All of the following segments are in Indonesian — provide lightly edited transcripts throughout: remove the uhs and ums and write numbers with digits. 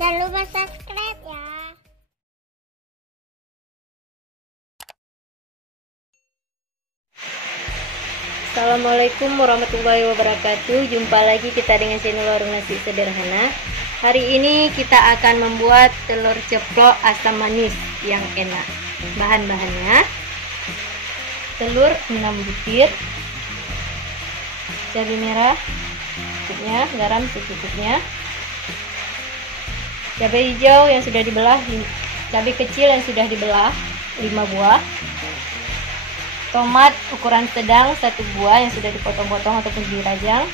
Jangan lupa subscribe ya. Assalamualaikum warahmatullahi wabarakatuh. Jumpa lagi kita dengan channel Warung Nasi Sederhana. Hari ini kita akan membuat telur ceplok asam manis yang enak. Bahan-bahannya: telur 6 butir, cabai merah secukupnya, garam secukupnya, cabai hijau yang sudah dibelah, cabai kecil yang sudah dibelah 5 buah, tomat ukuran sedang 1 buah yang sudah dipotong-potong ataupun dirajang,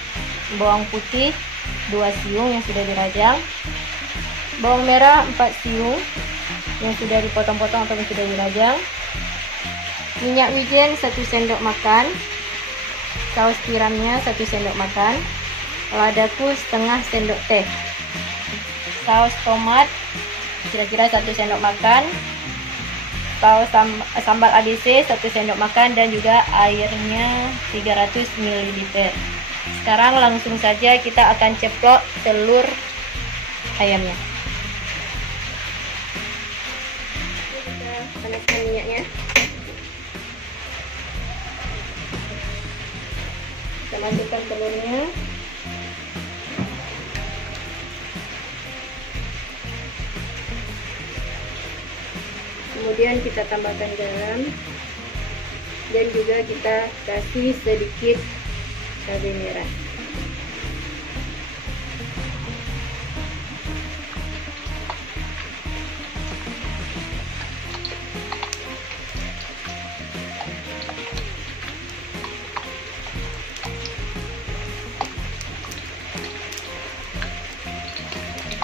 bawang putih 2 siung yang sudah dirajang, bawang merah 4 siung yang sudah dipotong-potong ataupun sudah dirajang, minyak wijen 1 sendok makan, saus tiramnya 1 sendok makan, ladaku setengah sendok teh, saus tomat kira-kira 1 sendok makan, saus sambal ABC 1 sendok makan, dan juga airnya 300 ml. Sekarang langsung saja kita akan ceplok telur ayamnya. Kita panaskan minyaknya. Kita masukkan telurnya. Kemudian kita tambahkan garam dan juga kita kasih sedikit cabai merah.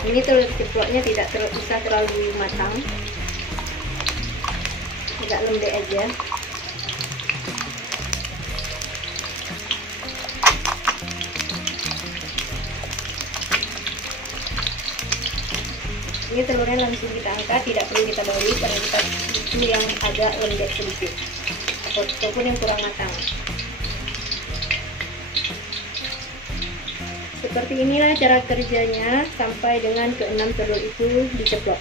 Ini telur ceploknya tidak usah terlalu matang, agak lembek aja. Ini telurnya langsung kita angkat, tidak perlu kita balik karena kita itu yang agak lembek sedikit ataupun yang kurang matang. Seperti inilah cara kerjanya sampai dengan ke-6 telur itu diceplok.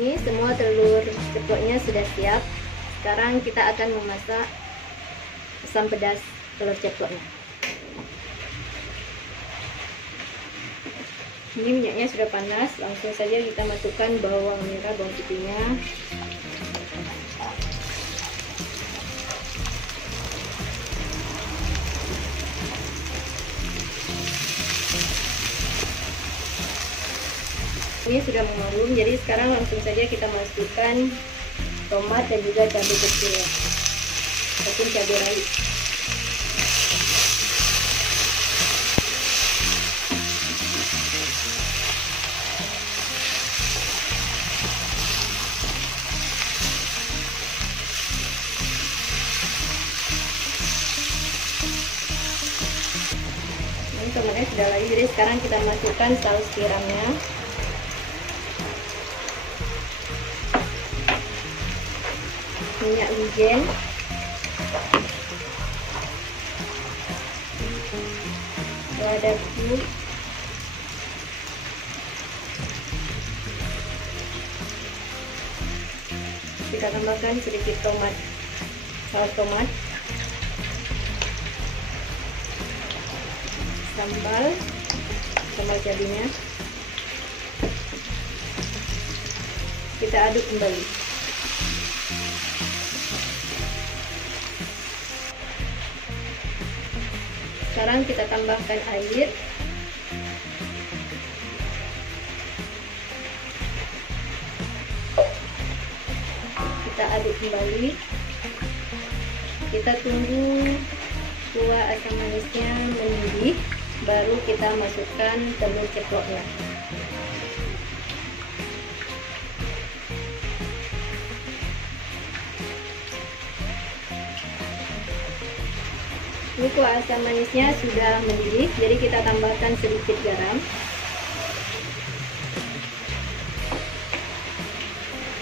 Ini semua telur ceploknya sudah siap. Sekarang kita akan memasak asam pedas telur ceploknya. Ini minyaknya sudah panas, langsung saja kita masukkan bawang merah, bawang putihnya. Ini sudah mengharum, jadi sekarang langsung saja kita masukkan tomat dan juga cabai kecil ataupun cabai rawit. Ini tomatnya sudah lagi, jadi sekarang kita masukkan saus tiramnya. Minyak wijen, ladaku, kita tambahkan sedikit tomat, saus tomat, sambal cabainya, kita aduk kembali. Sekarang kita tambahkan air. Kita aduk kembali. Kita tunggu kuah asam manisnya mendidih, baru kita masukkan telur ceploknya. Ini kuah asam manisnya sudah mendidih, jadi kita tambahkan sedikit garam.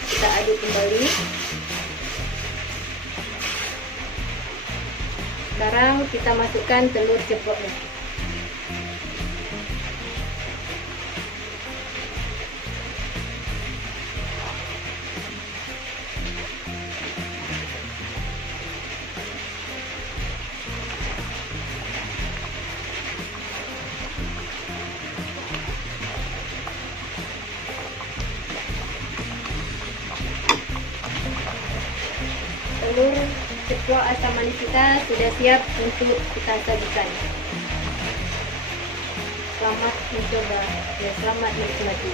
Kita aduk kembali. Sekarang kita masukkan telur ceploknya. Telur ceplok asam manis kita sudah siap untuk kita sajikan. Selamat mencoba dan selamat menikmati.